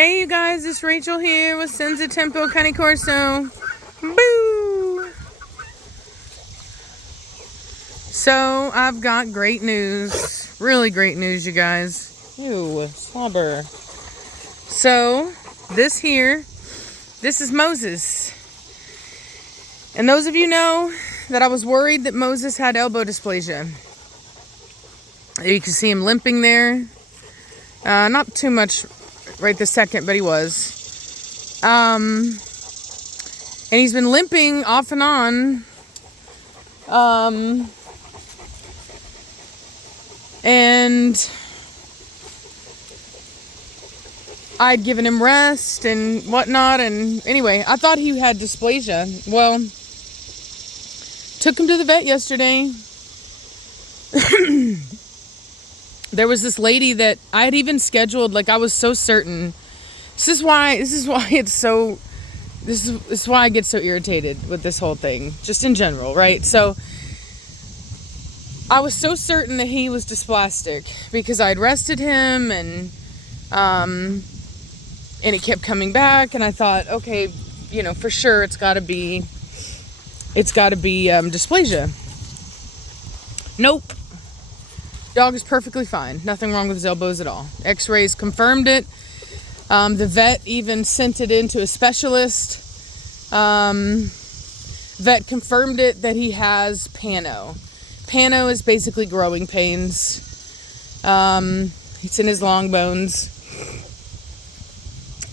Hey you guys, it's Rachel here with Senza Tempo Cane Corso. Boo! So, I've got great news. Really great news, you guys. Ew, slobber. So, this is Moses. And those of you know that I was worried that Moses had elbow dysplasia. You can see him limping there. Not too much right this second, but he was. And he's been limping off and on. And I'd given him rest and whatnot. And anyway, I thought he had dysplasia. Well, took him to the vet yesterday. There was this lady that I had even scheduled, like I was so certain. This is why I get so irritated with this whole thing, just in general, right? So I was so certain that he was dysplastic because I'd rested him and it kept coming back, and I thought, okay, for sure it's gotta be dysplasia. Nope. Dog is perfectly fine. Nothing wrong with his elbows at all. X-rays confirmed it. The vet even sent it in to a specialist. Vet confirmed it that he has Pano. Pano is basically growing pains. It's in his long bones.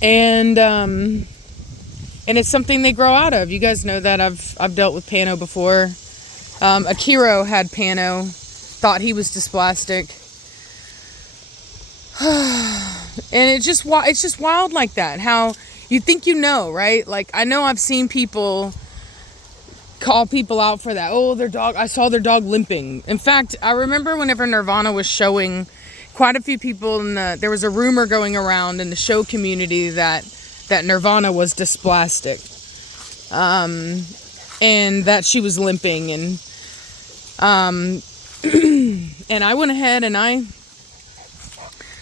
And it's something they grow out of. You guys know that. I've dealt with Pano before. Akiro had Pano. Thought he was dysplastic. And it's just wild like that. How you think right? Like, I know I've seen people call people out for that. Oh, I saw their dog limping. In fact, I remember whenever Nirvana was showing, quite a few people there was a rumor going around in the show community that Nirvana was dysplastic. And that she was limping, and and I went ahead and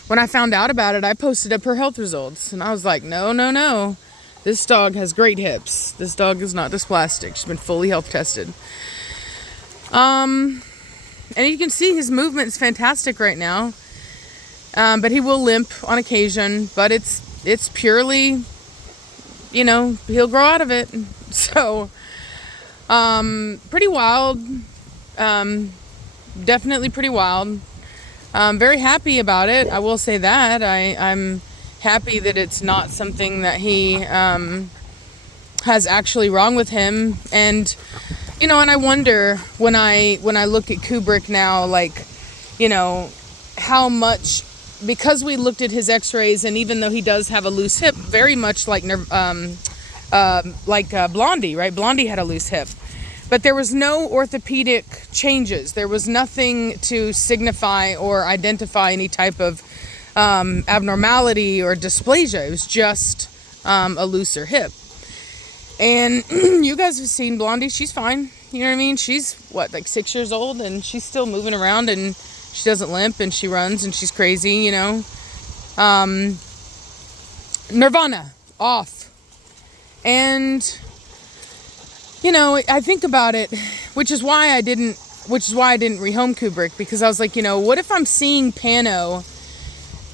when I found out about it, I posted up her health results. And I was like, no. This dog has great hips. This dog is not dysplastic. She's been fully health tested. And you can see his movement is fantastic right now. But he will limp on occasion. But it's purely, he'll grow out of it. So, pretty wild. Definitely pretty wild. Very happy about it. I will say that. I'm happy that it's not something that he has actually wrong with him. And and I wonder when I look at Kubrick now, like, how much, because we looked at his x-rays, and even though he does have a loose hip, very much like Blondie, right? Blondie had a loose hip. But there was no orthopedic changes. There was nothing to signify or identify any type of abnormality or dysplasia. It was just a looser hip. And you guys have seen Blondie. She's fine. You know what I mean? She's, like 6 years old, and she's still moving around, and she doesn't limp, and she runs, and she's crazy, Nirvana, off. And I think about it, which is why I didn't rehome Kubrick, because I was like, what if I'm seeing Pano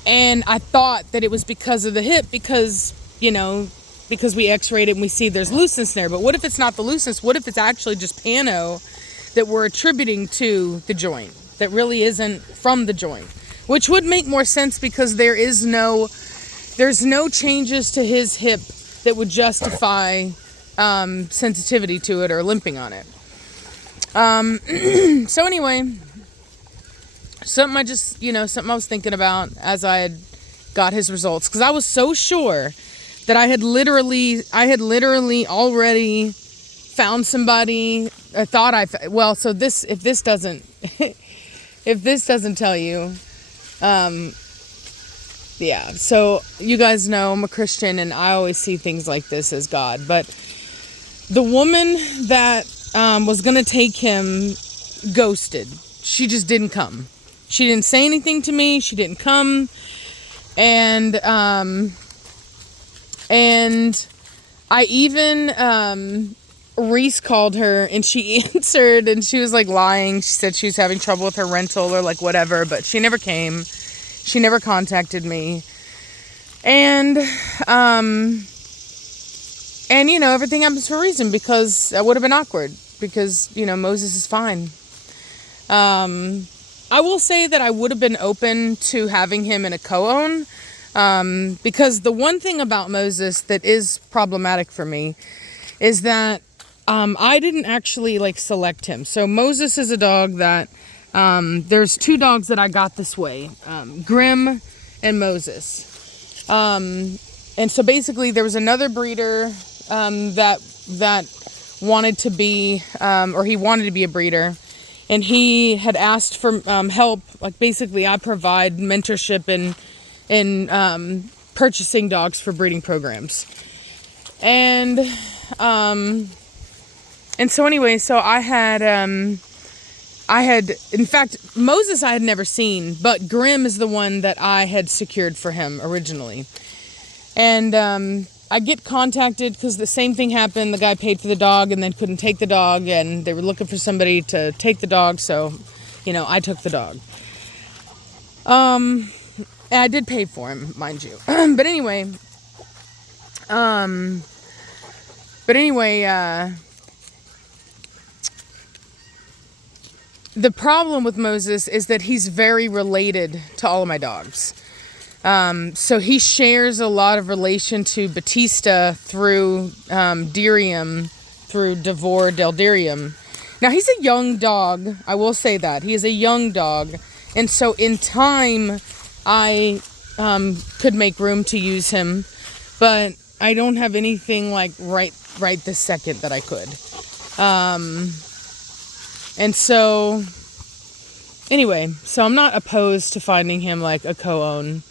and I thought that it was because of the hip, because we x-rayed it and we see there's looseness there. But what if it's not the looseness? What if it's actually just Pano that we're attributing to the joint that really isn't from the joint? Which would make more sense, because there's no changes to his hip that would justify sensitivity to it or limping on it. So anyway, something I was thinking about as I had got his results, because I was so sure that I had literally already found somebody. I thought so this, if this doesn't tell you, yeah, so you guys know I'm a Christian, and I always see things like this as God. But the woman that was going to take him ghosted. She just didn't come. She didn't say anything to me. She didn't come. And And I even, Reese called her and she answered and she was like lying. She said she was having trouble with her rental or like whatever, but she never came. She never contacted me. And you know, everything happens for a reason, because that would have been awkward, because, you know, Moses is fine. I will say that I would have been open to having him in a co-own, because the one thing about Moses that is problematic for me is that I didn't actually like select him. So Moses is a dog that there's two dogs that I got this way, Grim and Moses. And so basically there was another breeder that wanted to be, or he wanted to be a breeder, and he had asked for help. Like basically I provide mentorship in purchasing dogs for breeding programs. And so anyway, so I had, in fact, Moses I had never seen, but Grim is the one that I had secured for him originally. And I get contacted because the same thing happened. The guy paid for the dog and then couldn't take the dog, and they were looking for somebody to take the dog, so, you know, I took the dog. And I did pay for him, mind you. But anyway, the problem with Moses is that he's very related to all of my dogs. So he shares a lot of relation to Batista through Dirium, through Devore Deldirium. Now he's a young dog, I will say that. He is a young dog, and so in time I could make room to use him, but I don't have anything like right this second that I could. And so, anyway, so I'm not opposed to finding him like a co-own.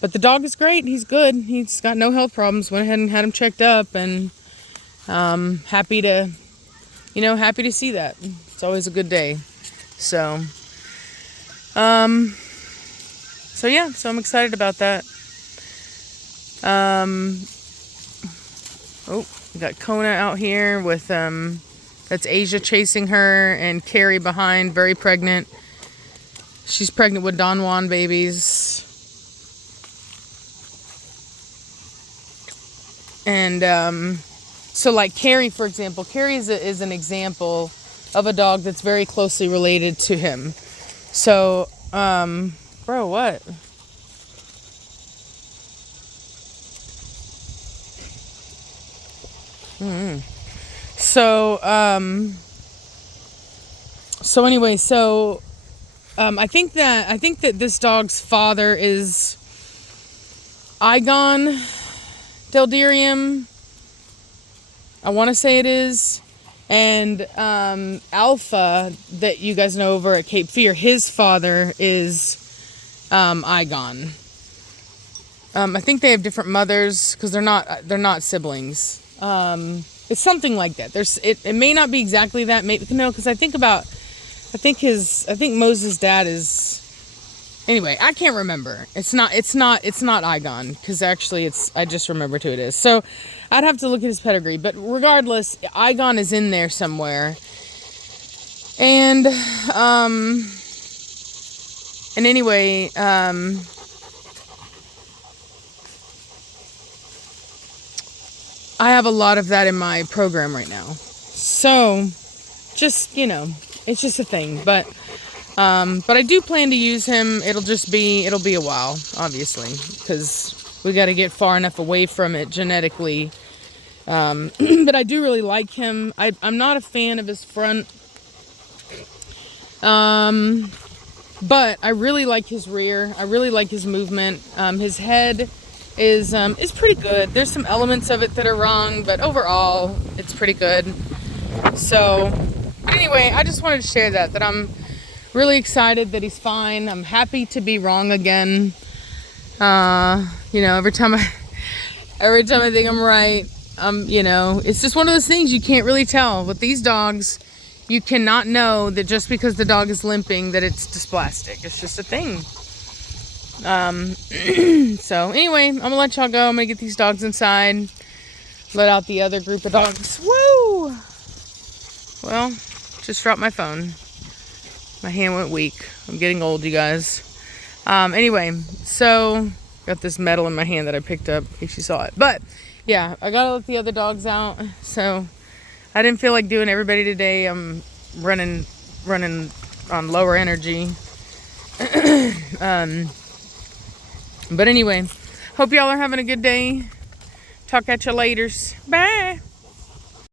But the dog is great. He's good. He's got no health problems. Went ahead and had him checked up, and happy to see that. It's always a good day. So yeah, so I'm excited about that. We got Kona out here with that's Asia chasing her, and Carrie behind, very pregnant. She's pregnant with Don Juan babies. And so like Carrie, for example, Carrie is an example of a dog that's very closely related to him. So, bro, what? So anyway, I think that this dog's father is Igon Deldirium. I want to say it is. And Alpha, that you guys know over at Cape Fear, his father is Igon. I think they have different mothers because they're not siblings. It's something like that. It may not be exactly that. Because I think Moses' dad is. Anyway, I can't remember. It's not Igon, because actually I just remembered who it is. So I'd have to look at his pedigree. But regardless, Igon is in there somewhere. And anyway, I have a lot of that in my program right now. So just, it's just a thing. But I do plan to use him. It'll be a while, obviously, because we got to get far enough away from it genetically. But I do really like him. I'm not a fan of his front. But I really like his rear. I really like his movement. His head is pretty good. There's some elements of it that are wrong, but overall, it's pretty good. So, but anyway, I just wanted to share that I'm really excited that he's fine. I'm happy to be wrong again. Every time I think I'm right, it's just one of those things you can't really tell. With these dogs, you cannot know that just because the dog is limping that it's dysplastic. It's just a thing. So anyway, I'm gonna let y'all go. I'm gonna get these dogs inside, let out the other group of dogs. Woo! Well, just dropped my phone. My hand went weak. I'm getting old, you guys. Anyway, so got this metal in my hand that I picked up in case you saw it. But yeah, I gotta let the other dogs out. So I didn't feel like doing everybody today. I'm running on lower energy. But anyway, hope y'all are having a good day. Talk at you later. Bye.